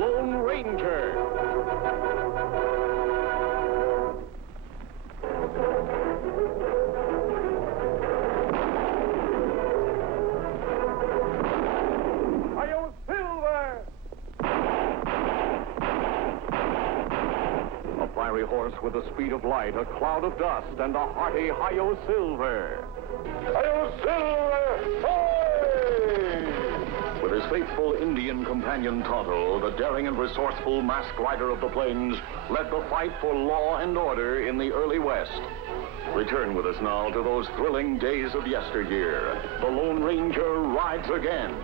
Lone Ranger. Hi-yo, Silver! A fiery horse with the speed of light, a cloud of dust, and a hearty Hi-yo, Silver. Hi-yo, Silver! Hoy! With his faithful Indian companion Tonto, the daring and resourceful masked rider of the plains led the fight for law and order in the early West. Return with us now to those thrilling days of yesteryear. The Lone Ranger rides again.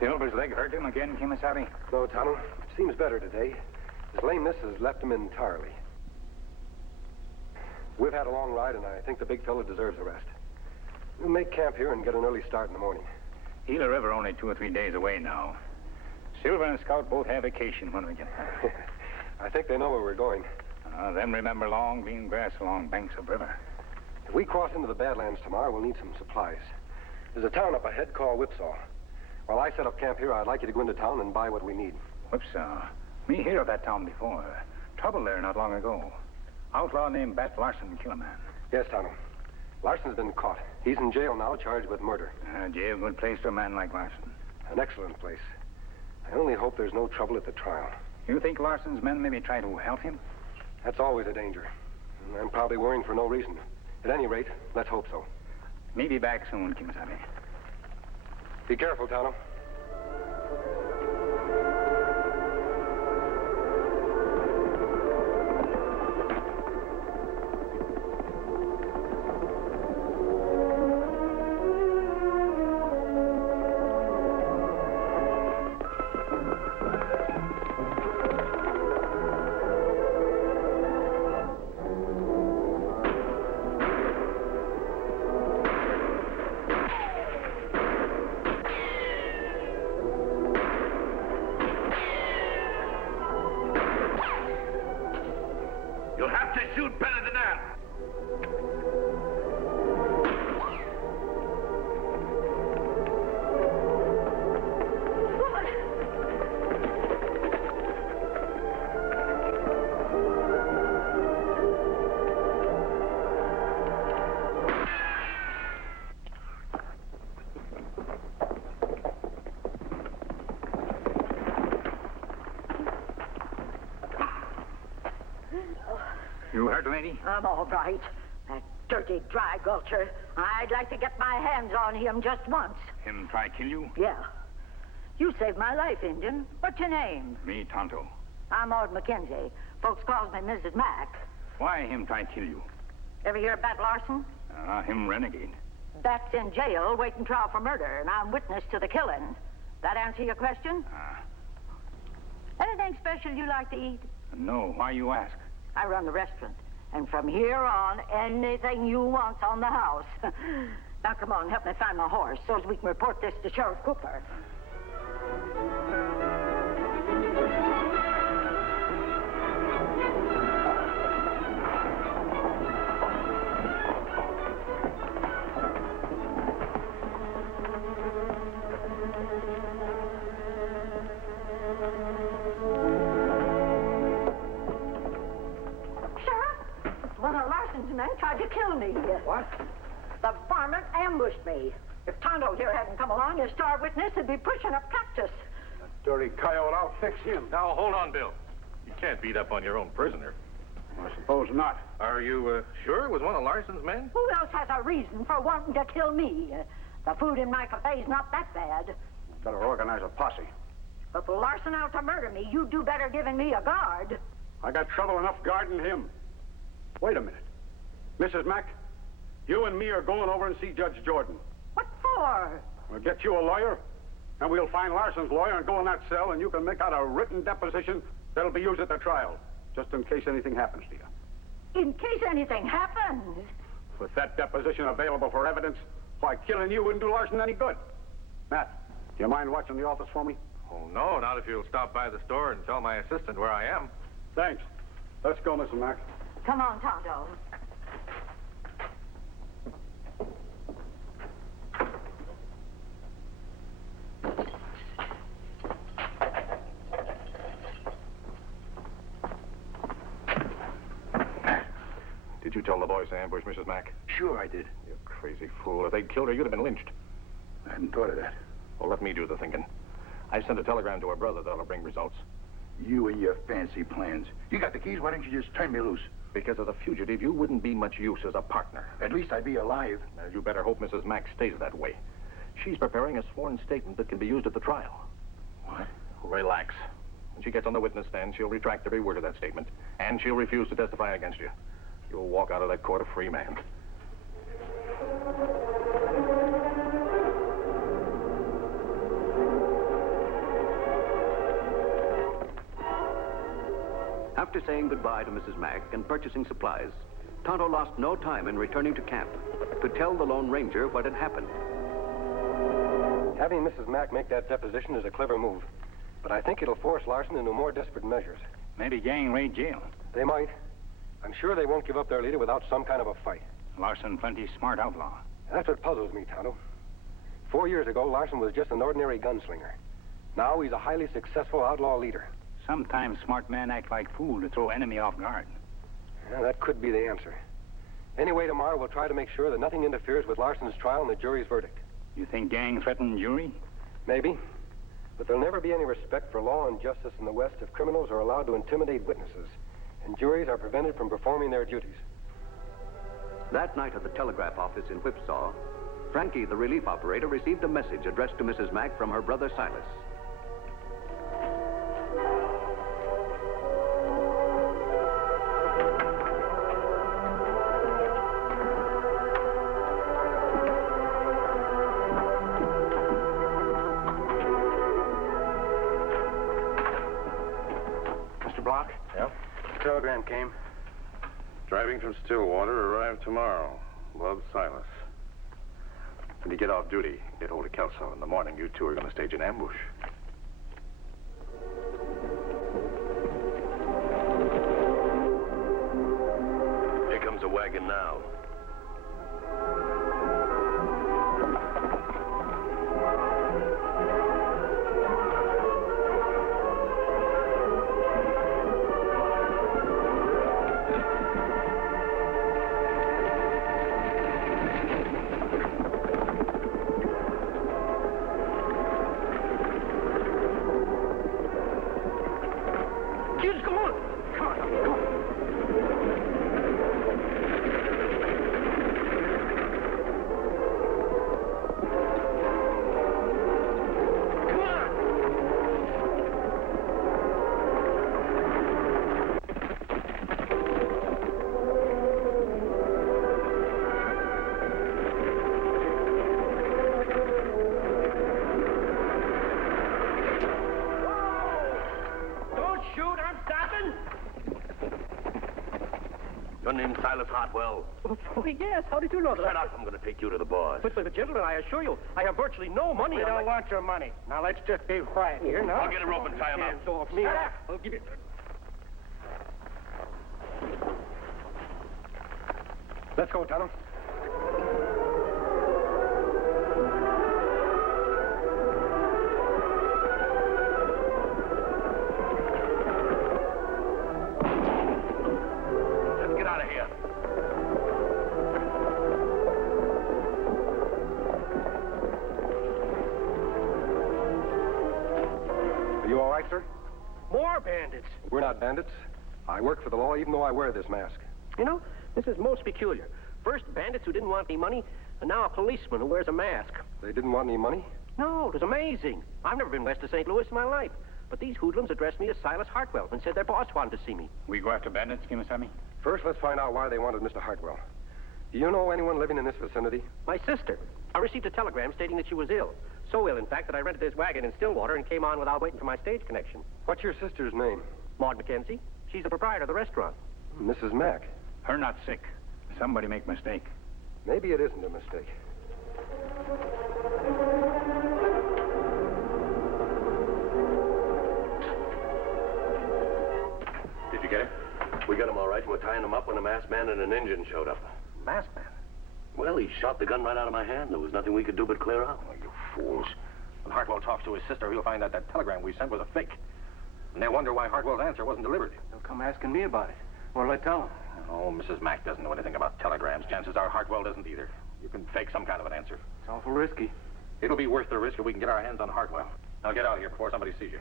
Silver's leg hurt him again, Kimasabi? No, Tonto. It seems better today. His lameness has left him entirely. We've had a long ride, and I think the big fella deserves a rest. We'll make camp here and get an early start in the morning. Gila River only 2 or 3 days away now. Silver and Scout both have vacation when we get there. I think they know where we're going. Them remember long green grass along banks of river. If we cross into the Badlands tomorrow, we'll need some supplies. There's a town up ahead called Whipsaw. While I set up camp here, I'd like you to go into town and buy what we need. Whipsaw. Me hear of that town before. Trouble there not long ago. Outlaw named Bat Larson kill a man. Yes, Tonto. Larson's been caught. He's in jail now, charged with murder. Jail, good place for a man like Larson. An excellent place. I only hope there's no trouble at the trial. You think Larson's men maybe try to help him? That's always a danger. And I'm probably worrying for no reason. At any rate, let's hope so. Me be back soon, Kimasabi. Be careful, Tonto. You'll have to shoot better than that. You hurt, lady? I'm all right. That dirty, dry gulcher. I'd like to get my hands on him just once. Him try kill you? Yeah. You saved my life, Indian. What's your name? Me, Tonto. I'm Maud Mackenzie. Folks calls me Mrs. Mack. Why him try kill you? Ever hear of Bat Larson? Him renegade. Bat's in jail waiting trial for murder, and I'm witness to the killing. That answer your question? Anything special you like to eat? No. Why you ask? I run the restaurant. And from here on, anything you want's on the house. Now, come on, help me find my horse so as we can report this to Sheriff Cooper. One of Larson's men tried to kill me. What? The varmint ambushed me. If Tonto here hadn't come along, his star witness would be pushing up cactus. That dirty coyote, I'll fix him. Now, hold on, Bill. You can't beat up on your own prisoner. I suppose not. Are you sure it was one of Larson's men? Who else has a reason for wanting to kill me? The food in my cafe's not that bad. Better organize a posse. But for Larson out to murder me, you'd do better giving me a guard. I got trouble enough guarding him. Wait a minute. Mrs. Mack, you and me are going over and see Judge Jordan. What for? We'll get you a lawyer, and we'll find Larson's lawyer and go in that cell, and you can make out a written deposition that'll be used at the trial, just in case anything happens to you. in case anything happens. With that deposition available for evidence, why, killing you wouldn't do Larson any good. Matt, do you mind watching the office for me? Oh, no, not if you'll stop by the store and tell my assistant where I am. Thanks. Let's go, Mrs. Mack. Come on, Tonto. Did you tell the boys to ambush Mrs. Mack? Sure I did. You crazy fool. If they'd killed her, you'd have been lynched. I hadn't thought of that. Well, let me do the thinking. I sent a telegram to her brother that'll bring results. You and your fancy plans. You got the keys, why don't you just turn me loose? Because as a fugitive, you wouldn't be much use as a partner. At least I'd be alive. Now, you better hope Mrs. Mack stays that way. She's preparing a sworn statement that can be used at the trial. What? Relax. When she gets on the witness stand, she'll retract every word of that statement, and she'll refuse to testify against you. You'll walk out of that court a free man. After saying goodbye to Mrs. Mack and purchasing supplies, Tonto lost no time in returning to camp to tell the Lone Ranger what had happened. Having Mrs. Mack make that deposition is a clever move, but I think it'll force Larson into more desperate measures. Maybe gang raid jail. They might. I'm sure they won't give up their leader without some kind of a fight. Larson, plenty smart outlaw. That's what puzzles me, Tonto. 4 years ago, Larson was just an ordinary gunslinger. Now he's a highly successful outlaw leader. Sometimes smart men act like fool to throw enemy off guard. Yeah, that could be the answer. Anyway, tomorrow we'll try to make sure that nothing interferes with Larson's trial and the jury's verdict. You think gang threaten jury? Maybe. But there'll never be any respect for law and justice in the West if criminals are allowed to intimidate witnesses and juries are prevented from performing their duties. That night at the telegraph office in Whipsaw, Frankie, the relief operator, received a message addressed to Mrs. Mack from her brother Silas. Mr. Block? Yep? The telegram came. Driving from Stillwater, arrive tomorrow. Love, Silas. When you get off duty, get hold of Kelso. In the morning, you two are going to stage an ambush. Here comes a wagon now. Kids, come on! Come on, come on. Your name's Silas Hartwell. Oh, yes. How did you know that? Shut up. I'm going to take you to the boss. But, gentlemen, I assure you, I have virtually no money. We don't want your money. Now, let's just be quiet here, no? I'll get a rope and tie him up. Hands off me. Shut up. I'll give you... Let's go, Tonto. Let's get out of here. Are you all right, sir? More bandits. We're not bandits. I work for the law even though I wear this mask. You know, this is most peculiar. First, bandits who didn't want any money, and now a policeman who wears a mask. They didn't want any money? No, it was amazing. I've never been west of St. Louis in my life. But these hoodlums addressed me as Silas Hartwell and said their boss wanted to see me. We go after bandits, Kimasabi? First, let's find out why they wanted Mr. Hartwell. Do you know anyone living in this vicinity? My sister. I received a telegram stating that she was ill. So ill, in fact, that I rented this wagon in Stillwater and came on without waiting for my stage connection. What's your sister's name? Maud Mackenzie. She's the proprietor of the restaurant. Mrs. Mack. Her not sick. Somebody make mistake. Maybe it isn't a mistake. Did you get him? We got him all right, and we're tying him up when a masked man and an engine showed up. Masked man? Well, he shot the gun right out of my hand. There was nothing we could do but clear out. Oh, you fools. When Hartwell talks to his sister, he'll find out that telegram we sent was a fake. And they'll wonder why Hartwell's answer wasn't delivered. They'll come asking me about it. What'll I tell them? Oh, Mrs. Mack doesn't know anything about telegrams. Chances are Hartwell doesn't either. You can fake some kind of an answer. It's awful risky. It'll be worth the risk if we can get our hands on Hartwell. Now get out of here before somebody sees you.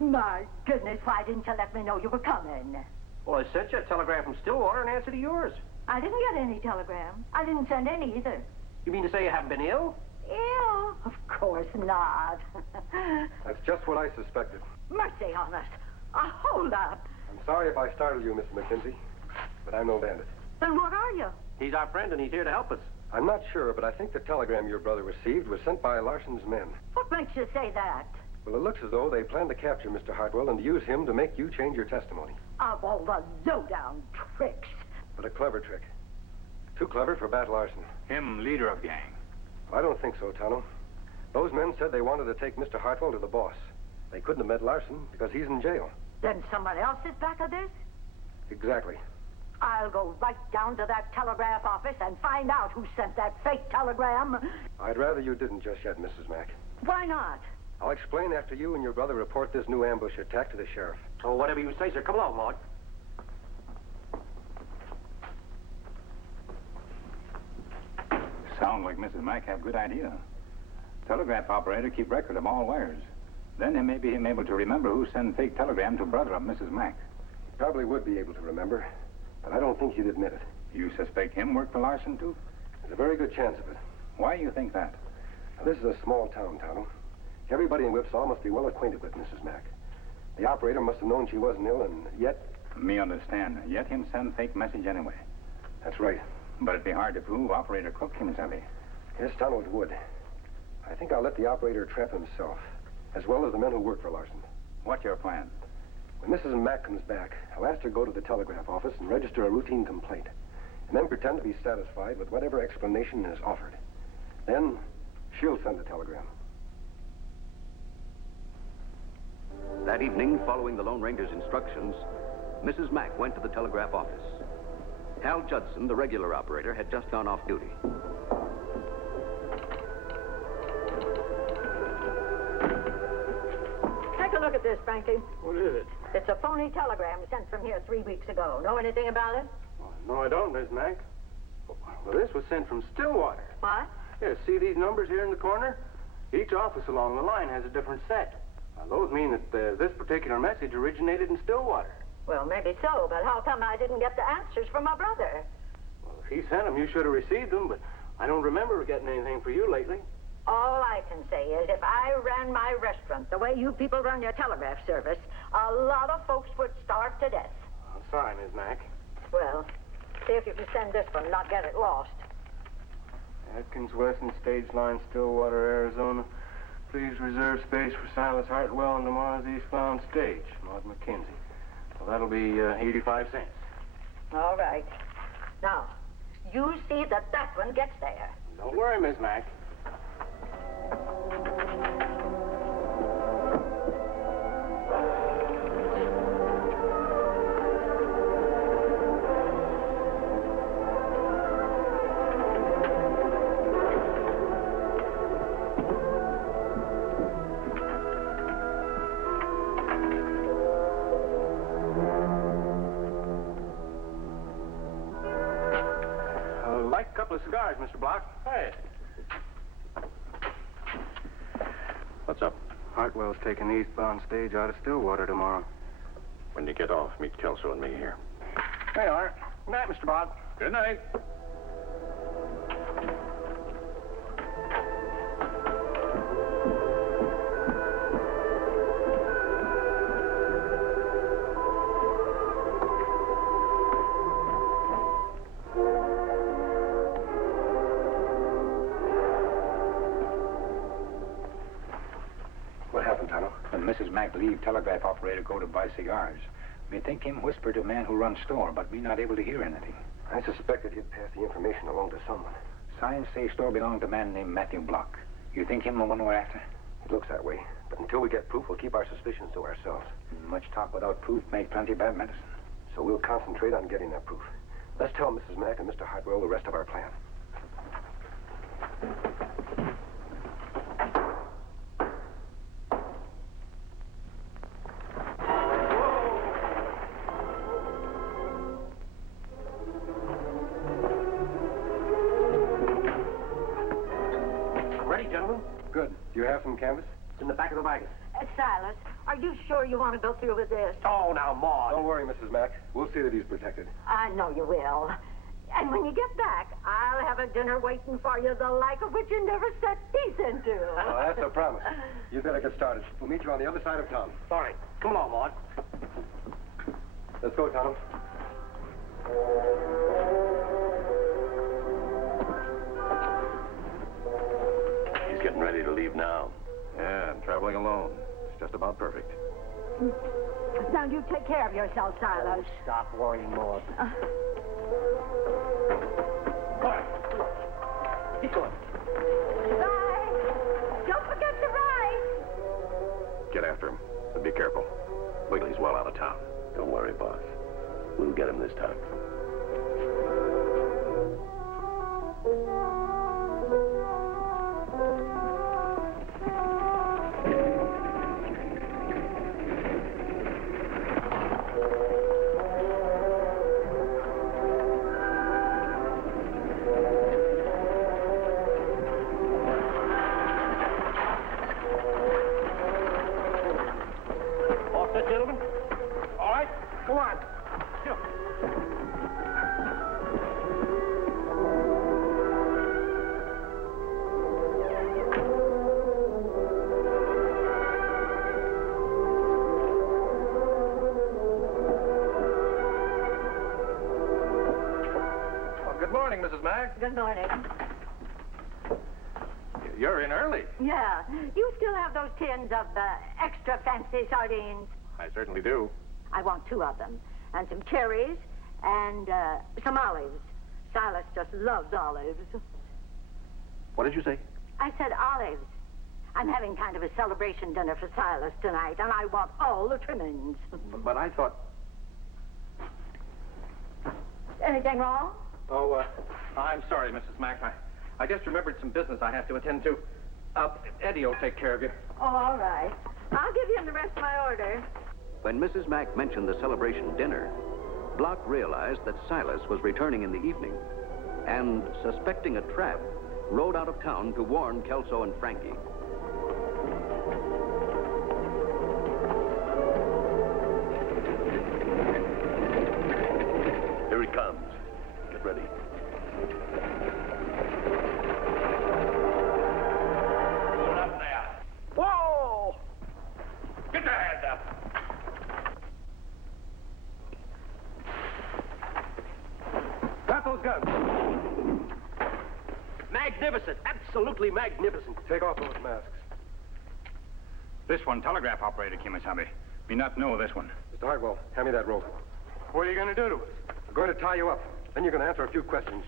My goodness, why didn't you let me know you were coming? Well, I sent you a telegram from Stillwater in answer to yours. I didn't get any telegram. I didn't send any either. You mean to say you haven't been ill? Ew, of course not. That's just what I suspected. Mercy on us. Hold up. I'm sorry if I startled you, Mr. McKenzie, but I'm no bandit. Then what are you? He's our friend, and he's here to help us. I'm not sure, but I think the telegram your brother received was sent by Larson's men. What makes you say that? Well, it looks as though they plan to capture Mr. Hartwell and use him to make you change your testimony. Of all the low-down tricks. But a clever trick. Too clever for Bat Larson. Him, leader of gang. I don't think so, Tonto. Those men said they wanted to take Mr. Hartwell to the boss. They couldn't have met Larson because he's in jail. Then someone else is back of this? Exactly. I'll go right down to that telegraph office and find out who sent that fake telegram. I'd rather you didn't just yet, Mrs. Mack. Why not? I'll explain after you and your brother report this new ambush attack to the sheriff. Oh, whatever you say, sir. Come along, Lord. Sound like Mrs. Mack have good idea. Telegraph operator keep record of all wires. Then he may be able to remember who sent fake telegram to brother of Mrs. Mack. He probably would be able to remember, but I don't think he'd admit it. You suspect him worked for Larson, too? There's a very good chance of it. Why do you think that? Now, this is a small town, Tonto. Everybody in Whipsaw must be well acquainted with Mrs. Mack. The operator must have known she wasn't ill, and yet... Me understand. Yet him send fake message anyway. That's right. But it'd be hard to prove operator cooked him, Sally. Yes, Tonto, it would. I think I'll let the operator trap himself, as well as the men who work for Larson. What's your plan? When Mrs. Mack comes back, I'll ask her to go to the telegraph office and register a routine complaint, and then pretend to be satisfied with whatever explanation is offered. Then, she'll send the telegram. That evening, following the Lone Ranger's instructions, Mrs. Mack went to the telegraph office. Hal Judson, the regular operator, had just gone off duty. Take a look at this, Frankie. What is it? It's a phony telegram sent from here 3 weeks ago. Know anything about it? No, I don't, Miss Mack. Well, this was sent from Stillwater. What? Yeah, see these numbers here in the corner? Each office along the line has a different set. Now, those mean that this particular message originated in Stillwater. Well, maybe so, but how come I didn't get the answers from my brother? Well, if he sent them, you should have received them, but I don't remember getting anything for you lately. All I can say is if I ran my restaurant the way you people run your telegraph service, a lot of folks would starve to death. I'm sorry, Miss Mack. Well, see if you can send this one, not get it lost. Atkins Wesson, Stage Line, Stillwater, Arizona. Please reserve space for Silas Hartwell on tomorrow's eastbound stage. Maud McKenzie. Well, that'll be 85 cents. All right. Now, you see that that one gets there. Don't worry, Miss Mack. Like a couple of cigars, Mr. Block. Hey. What's up? Hartwell's taking the eastbound stage out of Stillwater tomorrow. When you get off, meet Kelso and me here. There you are. Good night, Mr. Block. Good night. Mrs. Mack leave telegraph operator go to buy cigars. Me think him whisper to man who runs store, but me not able to hear anything. I suspected he'd pass the information along to someone. Signs say store belonged to a man named Matthew Block. You think him the one we're after? It looks that way. But until we get proof, we'll keep our suspicions to ourselves. Much talk without proof make plenty bad medicine. So we'll concentrate on getting that proof. Let's tell Mrs. Mack and Mr. Hartwell the rest of our plan. Ready, gentlemen? Good. Do you have some canvas? It's in the back of the wagon. Silas, are you sure you want to go through with this? Oh, now, Maud. Don't worry, Mrs. Mack. We'll see that he's protected. I know you will. And when you get back, I'll have a dinner waiting for you, the like of which you never set teeth into. Well, that's a promise. You better get started. We'll meet you on the other side of town. All right. Come along, Maud. Let's go, Tom. He's getting ready to leave now. Yeah, and traveling alone. It's just about perfect. Now, you take care of yourself, Silas. Stop worrying, Maud. Keep going. Bye. Don't forget to ride. Get after him. But be careful. Wiggly's well out of town. Don't worry, boss. We'll get him this time. All set, gentlemen? All right. Go on. Still. Well, good morning, Mrs. Mack. Good morning. You're in early. Yeah. You still have those tins of extra fancy sardines? I certainly do. I want 2 of them. And some cherries and some olives. Silas just loves olives. What did you say? I said olives. I'm having kind of a celebration dinner for Silas tonight, and I want all the trimmings. But I thought... Anything wrong? Oh, I'm sorry, Mrs. Mack. I just remembered some business I have to attend to. Eddie will take care of you. Oh, all right. I'll give you the rest of my order. When Mrs. Mack mentioned the celebration dinner, Block realized that Silas was returning in the evening and, suspecting a trap, rode out of town to warn Kelso and Frankie. Here he comes. Get ready. Hold up there. Whoa! Get your hands up. Drop those guns. Magnificent. Absolutely magnificent. Take off those masks. This one, telegraph operator, Kimasabi. Me not know this one. Mr. Hartwell, hand me that rope. What are you going to do to us? We're going to tie you up. Then you're going to answer a few questions.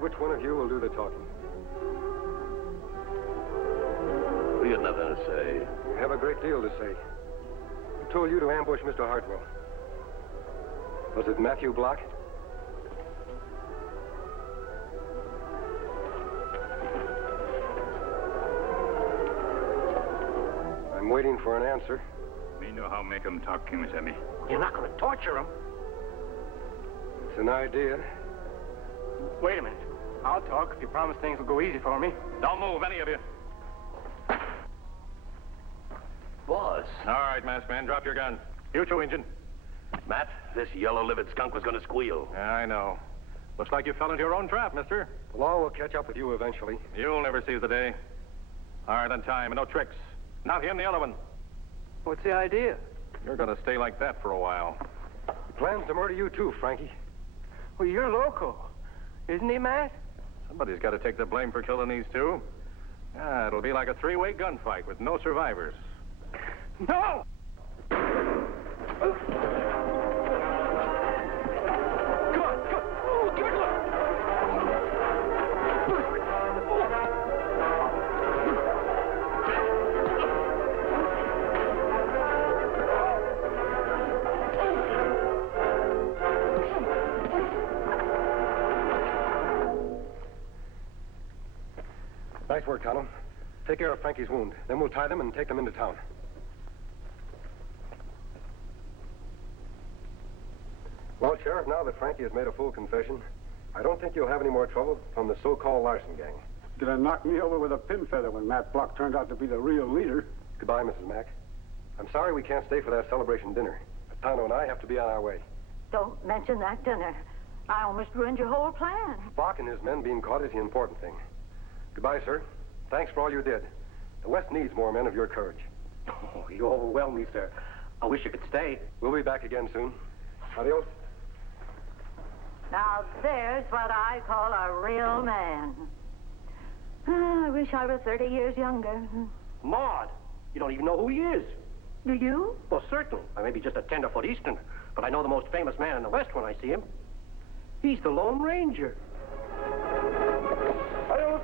Which one of you will do the talking? We got nothing to say. You have a great deal to say. Who told you to ambush Mr. Hartwell? Was it Matthew Block? I'm waiting for an answer. Me know how make 'em talk, Kimasabi. You're not going to torture him. It's an idea. Wait a minute. I'll talk if you promise things will go easy for me. Don't move, any of you. Boss. All right, masked man, drop your gun. You too, Injun. Matt, this yellow-livered skunk was going to squeal. Yeah, I know. Looks like you fell into your own trap, mister. The law will catch up with you eventually. You'll never see the day. Hard on time and no tricks. Not him, the other one. What's the idea? You're going to stay like that for a while. He plans to murder you too, Frankie. Well, you're loco. Isn't he, Matt? Somebody's got to take the blame for killing these two. Yeah, it'll be like a three-way gunfight with no survivors. No! Nice work, Tonto. Take care of Frankie's wound. Then we'll tie them and take them into town. Well, Sheriff, now that Frankie has made a full confession, I don't think you'll have any more trouble from the so-called Larson gang. Gonna knock me over with a pin feather when Matt Block turned out to be the real leader. Goodbye, Mrs. Mack. I'm sorry we can't stay for that celebration dinner, but Tonto and I have to be on our way. Don't mention that dinner. I almost ruined your whole plan. Block and his men being caught is the important thing. Goodbye, sir. Thanks for all you did. The West needs more men of your courage. Oh, you overwhelm me, sir. I wish you could stay. We'll be back again soon. Adios. Now, there's what I call a real man. I wish I was 30 years younger. Maud, you don't even know who he is. Do you? Well, certainly. I may be just a tenderfoot Easterner, but I know the most famous man in the West when I see him. He's the Lone Ranger. Adios,